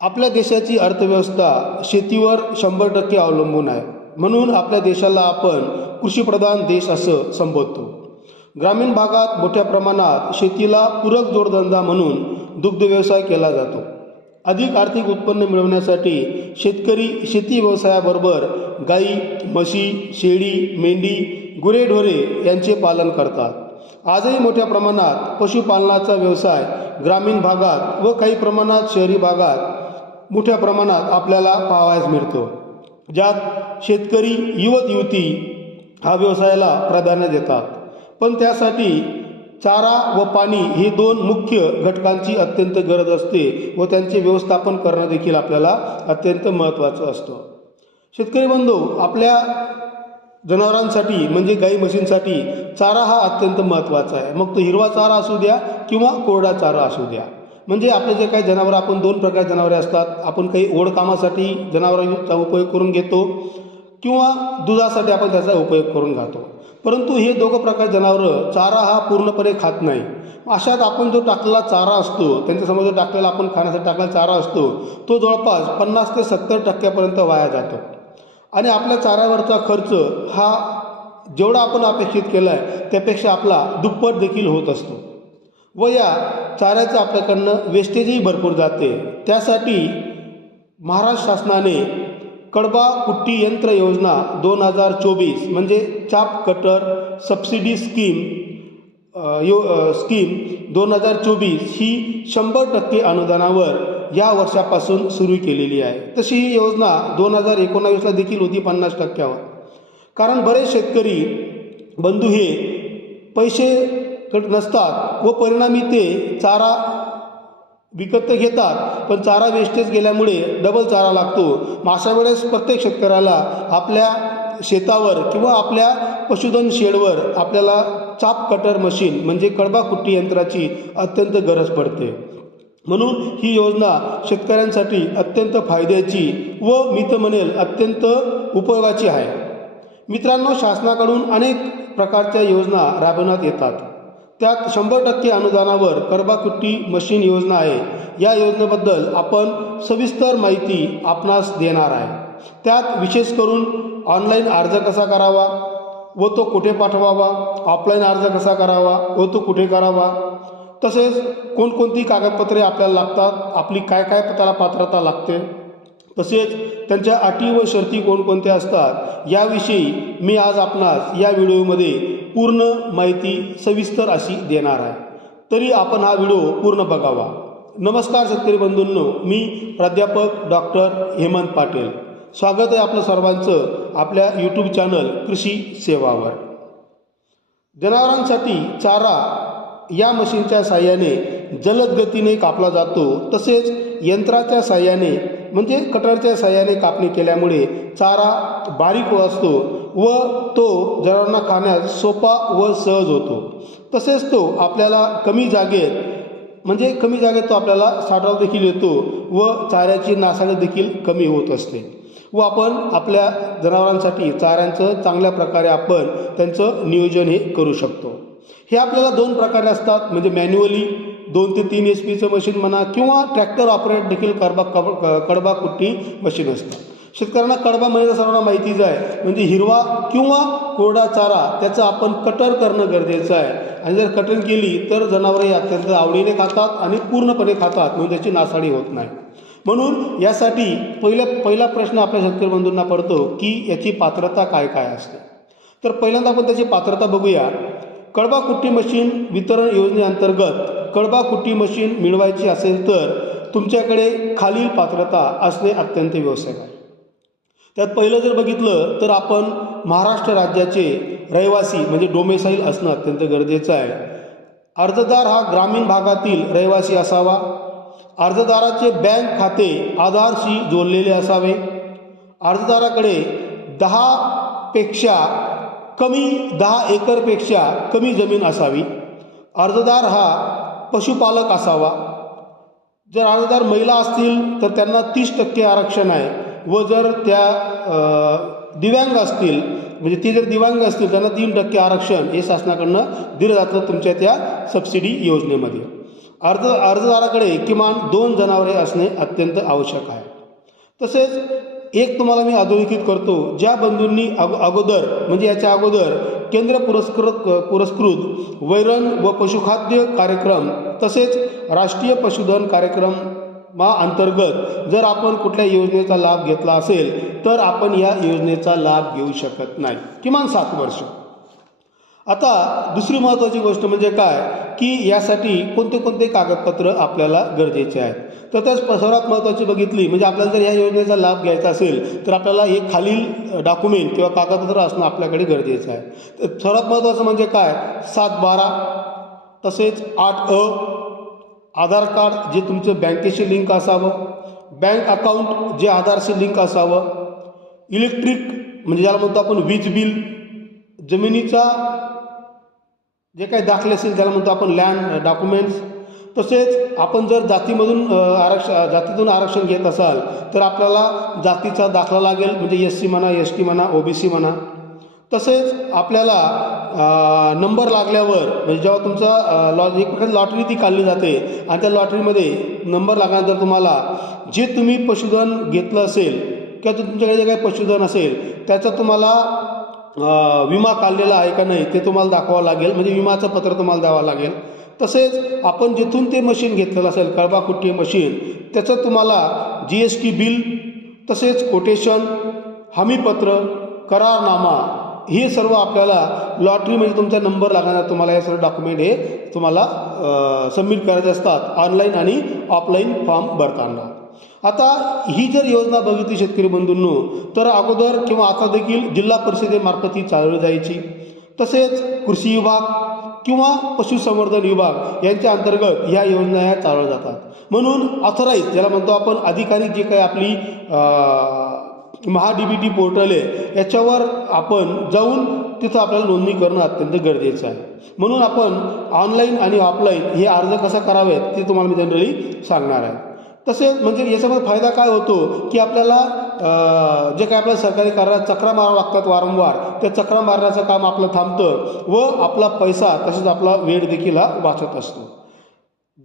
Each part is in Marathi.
आपल्या देशाची अर्थव्यवस्था शेतीवर शंभर टक्के अवलंबून आहे. म्हणून आपल्या देशाला आपण कृषीप्रधान देश असं संबोधतो. ग्रामीण भागात मोठ्या प्रमाणात शेतीला पूरक जोडधंदा म्हणून दुग्ध व्यवसाय केला जातो. अधिक आर्थिक उत्पन्न मिळवण्यासाठी शेतकरी शेती व्यवसायाबरोबर गाई म्हशी शेळी मेंढी गुरेढोरे यांचे पालन करतात. आजही मोठ्या प्रमाणात पशुपालनाचा व्यवसाय ग्रामीण भागात व काही प्रमाणात शहरी भागात मोठ्या प्रमाणात आपल्याला पाहावयास मिळतो. ज्यात शेतकरी युवक युवती हा व्यवसायाला प्राधान्य देतात. पण त्यासाठी चारा व पाणी हे दोन मुख्य घटकांची अत्यंत गरज असते व त्यांचे व्यवस्थापन करणं देखील आपल्याला अत्यंत महत्त्वाचं असतं. शेतकरी बंधू आपल्या जनावरांसाठी म्हणजे गाई म्हशींसाठी चारा हा अत्यंत महत्त्वाचा आहे. मग तो हिरवा चारा असू द्या किंवा कोरडा चारा असू द्या. म्हणजे आपले जे काही जनावरं आपण दोन प्रकारचे जनावरे असतात. आपण काही ओढकामासाठी जनावरांचा उपयोग करून घेतो किंवा दुधासाठी आपण त्याचा उपयोग करून घातो परंतु हे दोघं प्रकार जनावरं चारा हा पूर्णपणे खात नाही. अशात आपण जो टाकलेला चारा असतो त्यांच्यासमोर जो टाकलेला आपण खाण्यासाठी टाकलेला चारा असतो तो जवळपास पन्नास ते सत्तर टक्क्यापर्यंत वाया जातो. आणि आपल्या चाऱ्यावरचा खर्च हा जेवढा आपण अपेक्षित केला आहे त्यापेक्षा आपला दुप्पट देखील होत असतो. व या चाऱ्याचं आपल्याकडनं वेस्टेजही भरपूर जाते. त्यासाठी महाराष्ट्र शासनाने कडबा कुट्टी यंत्र योजना दोन हजार चोवीस म्हणजे चाप कटर सबसिडी स्कीम यो स्कीम दोन हजार चोवीस ही शंभर टक्के अनुदानावर या वर्षापासून सुरू केलेली आहे. तशी ही योजना दोन हजार एकोणावीसला देखील होती पन्नास टक्क्यावर. कारण बरेच शेतकरी बंधू हे पैसे कट नसतात व परिणामी ते चारा विकत घेतात. पण चारा वेस्टेज गेल्यामुळे डबल चारा लागतो. मग अशा वेळेस प्रत्येक शेतकऱ्याला आपल्या शेतावर किंवा आपल्या पशुधन शेडवर आपल्याला चाप कटर मशीन म्हणजे कडबा कुट्टी यंत्राची अत्यंत गरज पडते. म्हणून ही योजना शेतकऱ्यांसाठी अत्यंत फायद्याची व मी तर म्हणेल अत्यंत उपयोगाची आहे. मित्रांनो शासनाकडून अनेक प्रकारच्या योजना राबवण्यात येतात. त्यात शंभर टक्के अनुदानावर करबाकुट्टी मशीन योजना आहे. या योजनेबद्दल आपण सविस्तर माहिती आपणास देणार आहे. त्यात विशेष करून ऑनलाईन अर्ज कसा करावा व तो कुठे पाठवावा ऑफलाईन अर्ज कसा करावा व तो कुठे करावा तसेच कोणकोणती कागदपत्रे आपल्याला लागतात आपली काय काय त्याला पात्रता लागते तसेच त्यांच्या अटी व शर्ती कोणकोणत्या असतात याविषयी मी आज आपणास या व्हिडिओमध्ये पूर्ण माहिती सविस्तर अशी देणार आहे. तरी आपण हा व्हिडिओ पूर्ण बघावा. नमस्कार शेतकरी बंधूंनो मी प्राध्यापक डॉक्टर हेमंत पाटील. स्वागत आहे आपलं सर्वांचं आपल्या यूट्यूब चॅनल कृषी सेवावर. जनावरांसाठी चारा या मशीनच्या साह्याने जलद गतीने कापला जातो तसेच यंत्राच्या साह्याने म्हणजे कटरच्या साह्याने कापणी केल्यामुळे चारा बारीक असतो व तो जनावरांना खाण्यास सोपा व सहज होतो. तसेच तो आपल्याला कमी जागेत म्हणजे कमी जागेत तो आपल्याला साठवता देखील येतो व चाऱ्याची नासाडी देखील कमी होत असते. व आपण आपल्या जनावरांसाठी चाऱ्यांचं चांगल्या प्रकारे आपण त्यांचं नियोजन हे करू शकतो. हे आपल्याला दोन प्रकारे असतात म्हणजे मॅन्युअली दोन ते तीन एच पीचं मशीन म्हणा किंवा ट्रॅक्टर ऑपरेट देखील कडबा कडबा कुट्टी मशीन असतात. शेतकऱ्यांना कडबा म्हणजे सर्वांना माहितीच आहे म्हणजे हिरवा किंवा कोरडा चारा त्याचं आपण कटर करणं गरजेचं आहे. आणि जर कटर केली तर जनावरे अत्यंत आवडीने खातात आणि पूर्णपणे खातात म्हणजे त्याची नासाडी होत नाही. म्हणून यासाठी पहिल्या पहिला प्रश्न आपल्या शेतकरी बंधूंना पडतो की याची पात्रता काय काय असते? तर पहिल्यांदा आपण त्याची पात्रता बघूया. कळबा कुट्टी मशीन वितरण योजनेअंतर्गत कळबा कुट्टी मशीन मिळवायची असेल तर तुमच्याकडे खालील पात्रता असणे अत्यंत आवश्यक आहे. त्यात पहिलं जर बघितलं तर आपण महाराष्ट्र राज्याचे रहिवासी म्हणजे डोमेसाईल असणं अत्यंत गरजेचं आहे. अर्जदार हा ग्रामीण भागातील रहिवासी असावा. अर्जदाराचे बँक खाते आधारशी जोडलेले असावे. अर्जदाराकडे दहापेक्षा कमी दहा एकरपेक्षा कमी जमीन असावी. अर्जदार हा पशुपालक असावा. जर अर्जदार महिला असतील तर त्यांना तीस टक्के आरक्षण आहे. व जर त्या दिव्यांग असतील म्हणजे ते जर दिव्यांग असतील त्यांना तीन टक्के आरक्षण हे शासनाकडनं दिलं जातं तुमच्या त्या सबसिडी योजनेमध्ये. अर्ज अर्जदाराकडे किमान दोन जनावरे असणे अत्यंत आवश्यक आहे. तसेच एक तुम्हाला मी अधोरेखित करतो ज्या बंधूंनी अगो अगोदर म्हणजे याच्या अगोदर केंद्र पुरस्कृत पुरस्कृत वैरण व पशुखाद्य कार्यक्रम तसेच राष्ट्रीय पशुधन कार्यक्रम मा अंतर्गत जर आपण कुठल्या योजनेचा लाभ घेतला असेल तर आपण या योजनेचा लाभ घेऊ शकत नाही. किमान सात वर्ष. आता दुसरी महत्त्वाची गोष्ट म्हणजे काय? की यासाठी कोणते कोणते कागदपत्र आपल्याला गरजेचे आहेत. तर त्याच सर्वात महत्त्वाची बघितली म्हणजे आपल्याला जर या योजनेचा लाभ घ्यायचा असेल तर आपल्याला हे खालील डॉक्युमेंट किंवा कागदपत्र असणं आपल्याकडे गरजेचं आहे. तर सर्वात महत्त्वाचं म्हणजे काय? सात बारा तसेच आठ अ आधार कार्ड जे तुमचं बँकेशी लिंक असावं बँक अकाउंट जे आधारशी लिंक असावं इलेक्ट्रिक म्हणजे ज्याला म्हणतो आपण वीज बिल जमिनीचा जे काही दाखले असेल त्याला म्हणतो आपण लँड डॉक्युमेंट्स तसेच आपण जर जातीमधून आरक्ष जातीतून आरक्षण घेत असाल तर आपल्याला जातीचा दाखला लागेल म्हणजे एस सी म्हणा एस टी म्हणा ओ बी सी म्हणा. तसेच आपल्याला नंबर लागल्यावर म्हणजे जेव्हा तुमचा लॉ एक प्रकारची लॉटरी ती काढली जाते आणि त्या लॉटरीमध्ये नंबर लागल्यानंतर तुम्हाला जे तुम्ही पशुधन घेतलं असेल किंवा तुमच्याकडे जे काही पशुधन असेल त्याचा तुम्हाला विमा काढलेला आहे का नाही ते तुम्हाला दाखवावं लागेल. म्हणजे विमाचं पत्र तुम्हाला द्यावं लागेल. तसेच आपण जिथून ते मशीन घेतलेलं असेल कळबाकुट्टी मशीन त्याचं तुम्हाला जी एस टी बिल तसेच कोटेशन हमीपत्र करारनामा हे सर्व आपल्याला लॉटरी म्हणजे तुमचा नंबर लागणार तुम्हाला हे सर्व डॉक्युमेंट हे तुम्हाला सबमिट करायचे असतात ऑनलाईन आणि ऑफलाईन फॉर्म भरताना. आता ही जर योजना बघितली शेतकरी बंधूंनो तर अगोदर किंवा आता देखील जिल्हा परिषदेमार्फत ही चालवली जायची. तसेच कृषी विभाग किंवा पशुसंवर्धन विभाग यांच्या अंतर्गत ह्या योजना ह्या चालवल्या जातात. म्हणून ऑथराईज ज्याला म्हणतो आपण अधिकाधिक जे काही आपली महा बी टी पोर्टल आहे याच्यावर आपण जाऊन तिथं आपल्याला नोंदणी करणं अत्यंत गरजेचं आहे. म्हणून आपण ऑनलाईन आणि ऑफलाईन हे अर्ज कसा करावेत ते तुम्हाला मी जनरली सांगणार आहे. तसेच म्हणजे याच्यामध्ये फायदा काय होतो की आपल्याला जे काय आपल्या सरकारी कार्यालयात चक्रा मारावं लागतात वारंवार त्या चक्रा मारण्याचं काम आपलं थांबतं व आपला पैसा तसेच आपला वेळ देखील हा वाचत असतो.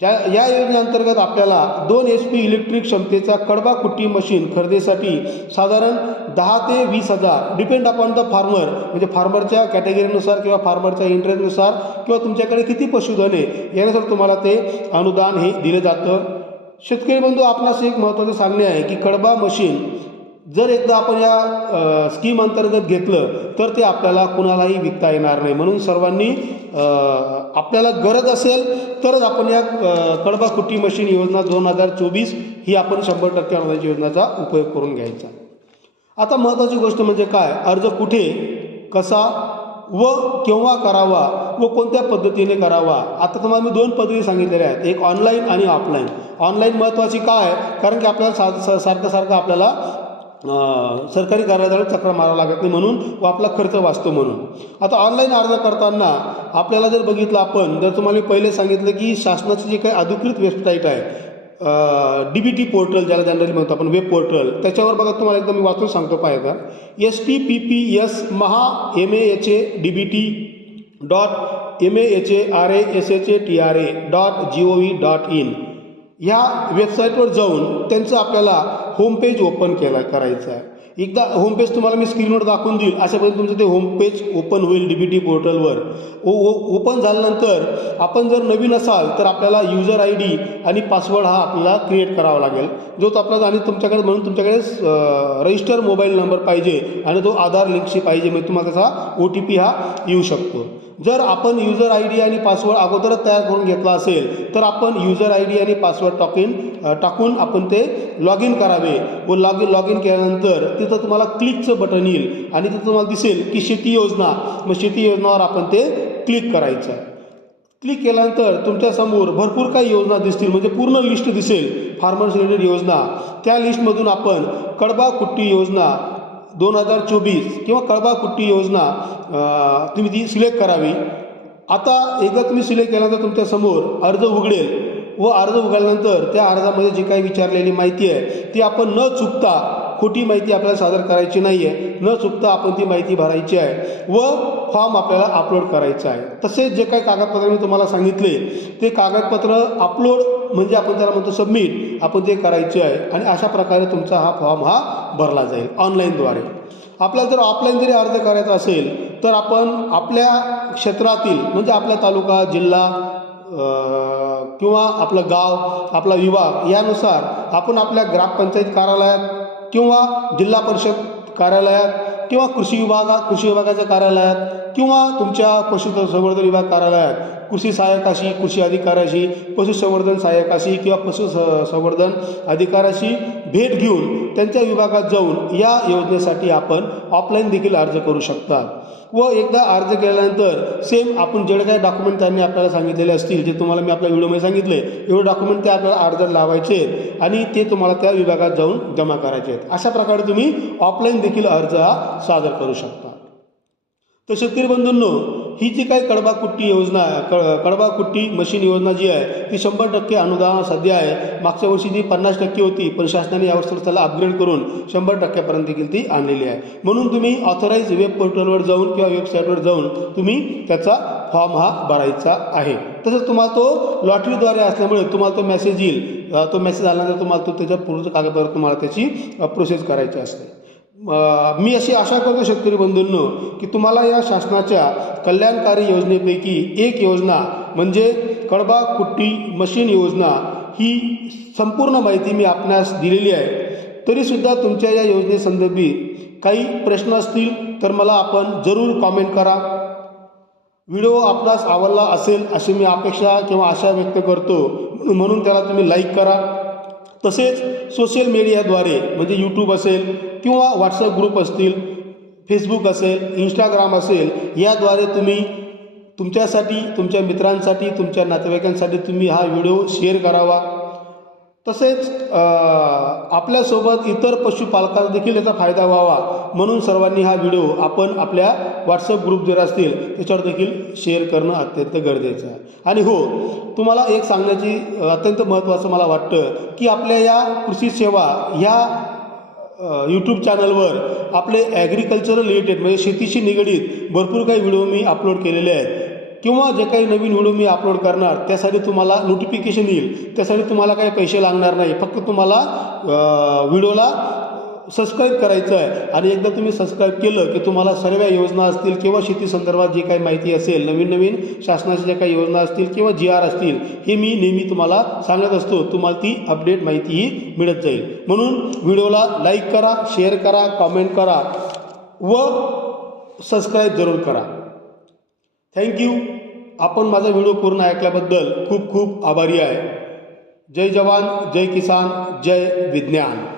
ज्या या योजनेअंतर्गत आपल्याला दोन एच पी इलेक्ट्रिक क्षमतेचा कडबा कुट्टी मशीन खरेदीसाठी साधारण दहा ते वीस हजार डिपेंड अपॉन द फार्मर म्हणजे फार्मरच्या कॅटेगरीनुसार किंवा फार्मरच्या इंटरेस्टनुसार किंवा तुमच्याकडे किती पशुधन आहे यानुसार तुम्हाला ते अनुदान हे दिलं जातं. शेतकरी बंधू आपणास एक महत्त्वाचं सांगणे आहे की कडबा मशीन जर एकदा आपण या स्कीम अंतर्गत घेतलं तर ते आपल्याला कुणालाही विकता येणार नाही. म्हणून सर्वांनी आपल्याला गरज असेल तरच आपण या कडबा कुट्टी मशीन योजना दोन हजार चोवीस ही आपण शंभर टक्के अनुदान योजनाचा उपयोग करून घ्यायचा. आता महत्त्वाची गोष्ट म्हणजे काय? अर्ज कुठे कसा व केव्हा करावा व कोणत्या पद्धतीने करावा? आता तुम्हाला मी दोन पद्धती सांगितलेल्या आहेत. एक ऑनलाईन आणि ऑफलाईन ऑनलाईन महत्त्वाची काय? कारण की आपल्याला सा सारखं सारखं आपल्याला सरकारी कार्यालयाला चक्र मारावं लागत नाही म्हणून व आपला खर्च वाचतो म्हणून. आता ऑनलाईन अर्ज करताना आपल्याला जर बघितलं आपण जर तुम्हाला मी पहिले सांगितलं की शासनाची जी काही अधिकृत वेबसाईट आहे डी बी टी पोर्टल ज्याला जनरली म्हणतो आपण वेब पोर्टल त्याच्यावर बघा तुम्हाला एकदम मी वाचून सांगतो पाहिजे S T P P S Maha M A H A D B T dot M A H A R A S H T R A dot G O V dot in in ह्या वेबसाईटवर जाऊन त्यांचं आपल्याला होमपेज ओपन केला करायचं आहे. एकदा होमपेज तुम्हाला मी स्क्रीनवर दाखवून देईल. अशा पद्धतीने तुमचं ते होमपेज ओपन होईल डी बी टी पोर्टलवर ओ ओ ओपन झाल्यानंतर आपण जर नवीन असाल तर आपल्याला युजर आय डी आणि पासवर्ड हा आपल्याला क्रिएट करावा लागेल. जो तो आपला आणि तुमच्याकडे म्हणून तुमच्याकडे रजिस्टर मोबाईल नंबर पाहिजे आणि तो आधार लिंकशी पाहिजे. म्हणजे तुम्हाला त्याचा ओ टी पी हा येऊ शकतो. जर आपण युजर आय डी आणि पासवर्ड अगोदरच तयार करून घेतला असेल तर आपण युजर आय डी आणि पासवर्ड टाकून टाकून आपण ते लॉग इन करावे. व लॉग इन लॉग इन केल्यानंतर तिथं तुम्हाला क्लिकचं बटन येईल आणि तिथं तुम्हाला दिसेल की शेती योजना. मग शेती योजनावर आपण ते क्लिक करायचं. क्लिक केल्यानंतर तुमच्यासमोर भरपूर काही योजना दिसतील. म्हणजे पूर्ण लिस्ट दिसेल. फार्मर्स रिलेटेड योजना. त्या लिस्टमधून आपण कडबा कुट्टी योजना दोन हजार चोवीस किंवा कळबा कुट्टी योजना तुम्ही ती सिलेक्ट करावी. आता एकदा तुम्ही सिलेक्ट केल्यानंतर तुमच्यासमोर अर्ज उघडेल व अर्ज उघडल्यानंतर त्या अर्जामध्ये जी काही विचारलेली माहिती आहे ती आपण न चुकता खोटी माहिती आपल्याला सादर करायची नाही आहे न चुकता आपण ती माहिती भरायची आहे व फॉर्म आपल्याला अपलोड करायचा आहे. तसेच जे काही कागदपत्र मी तुम्हाला सांगितले ते कागदपत्र अपलोड म्हणजे आपण त्याला म्हणतो सबमिट आपण ते करायचे आहे. आणि अशा प्रकारे तुमचा हा फॉर्म हा भरला जाईल ऑनलाईनद्वारे आपल्याला जर ऑफलाईन जरी अर्ज करायचा असेल तर आपण आपल्या क्षेत्रातील म्हणजे आपला तालुका जिल्हा किंवा आपलं गाव आपला विभाग यानुसार आपण आपल्या ग्रामपंचायत कार्यालयात किंवा जिल्हा परिषद कार्यालयात किंवा कृषी विभागात कृषी विभागाच्या कार्यालयात किंवा तुमच्या पशुसंवर्धन विभाग कार्यालयात कृषी सहाय्यकाशी कृषी अधिकाऱ्याशी पशुसंवर्धन सहाय्यकाशी किंवा पशु स- संवर्धन अधिकाऱ्याशी भेट घेऊन त्यांच्या विभागात जाऊन या योजनेसाठी आपण ऑफलाईन देखील अर्ज करू शकता. व एकदा अर्ज केल्यानंतर सेम आपण जेवढे काही डॉक्युमेंट त्यांनी आपल्याला सांगितलेले असतील जे तुम्हाला मी आपल्या व्हिडिओमध्ये सांगितले एवढे डॉक्युमेंट ते आपल्याला अर्जात लावायचे आणि ते तुम्हाला त्या विभागात जाऊन जमा करायचे आहेत. अशा प्रकारे तुम्ही ऑफलाईन देखील अर्ज सादर करू शकता तर शेतकरी बंधूंनो ही जी काही कडबाकुट्टी योजना आहे क कडबा कुट्टी मशीन योजना जी आहे ती शंभर टक्के अनुदान सध्या आहे. मागच्या वर्षी जी पन्नास टक्के होती पण शासनाने यावर्षी त्याला अपग्रेड करून शंभर टक्क्यापर्यंत देखील ती आणलेली आहे. म्हणून तुम्ही ऑथराईज वेब पोर्टलवर जाऊन किंवा वेबसाईटवर जाऊन तुम्ही त्याचा फॉर्म हा भरायचा आहे. तसंच तुम्हाला तो लॉटरीद्वारे असल्यामुळे तुम्हाला तो मेसेज येईल. तो मेसेज आल्यानंतर तुम्हाला तो त्याच्या पूर्ण कागदपत्र तुम्हाला त्याची प्रोसेस करायची असते. मी अशी आशा करतो शेतकरी बंधूंनो की तुम्हाला या शासनाच्या कल्याणकारी योजनेपैकी एक योजना म्हणजे कडबा कुट्टी मशीन योजना ही संपूर्ण माहिती मी आपणास दिलेली आहे. तरीसुद्धा तुमच्या या योजनेसंदर्भी काही प्रश्न असतील तर मला आपण जरूर कॉमेंट करा. व्हिडिओ आपणास आवडला असेल अशी मी अपेक्षा किंवा आशा व्यक्त करतो म्हणून त्याला तुम्ही लाईक करा. तसेच सोशल मीडियाद्वारे म्हणजे यूट्यूब असेल किंवा व्हॉट्सअप ग्रुप असतील फेसबुक असेल इंस्टाग्राम असेल याद्वारे तुम्ही तुमच्यासाठी तुमच्या मित्रांसाठी तुमच्या नातेवाईकांसाठी तुम्ही हा व्हिडिओ शेअर करावा. तसेच आपल्यासोबत इतर पशुपालकांना देखील याचा फायदा व्हावा म्हणून सर्वांनी हा व्हिडिओ आपण आपल्या व्हॉट्सअप ग्रुप जर असतील त्याच्यावर देखील शेअर करणं अत्यंत गरजेचं आहे. आणि हो तुम्हाला एक सांगण्याची अत्यंत महत्त्वाचं मला वाटतं की आपल्या या कृषी सेवा ह्या यूट्यूब चॅनलवर आपले ॲग्रिकल्चरल रिलेटेड म्हणजे शेतीशी निगडीत भरपूर काही व्हिडिओ मी अपलोड केलेले आहेत. किंवा जे काही नवीन व्हिडिओ मी अपलोड करणार त्यासाठी तुम्हाला नोटिफिकेशन येईल. त्यासाठी तुम्हाला काही पैसे लागणार नाही. फक्त तुम्हाला व्हिडिओला सबस्क्राईब करायचं आहे. आणि एकदा तुम्ही सबस्क्राईब केलं की तुम्हाला सर्व योजना असतील किंवा शेती संदर्भात जी काही माहिती असेल नवीन नवीन शासनाच्या ज्या काही योजना असतील किंवा जी आर असतील हे मी नेहमी तुम्हाला सांगत असतो. तुम्हाला ती अपडेट माहितीही मिळत जाईल. म्हणून व्हिडिओला लाईक करा शेअर करा कॉमेंट करा व सबस्क्राईब जरूर करा. थँक्यू आपण माझा व्हिडिओ पूर्ण ऐकल्याबद्दल खूप खूप आभारी आहे. जय जवान जय किसान जय विज्ञान.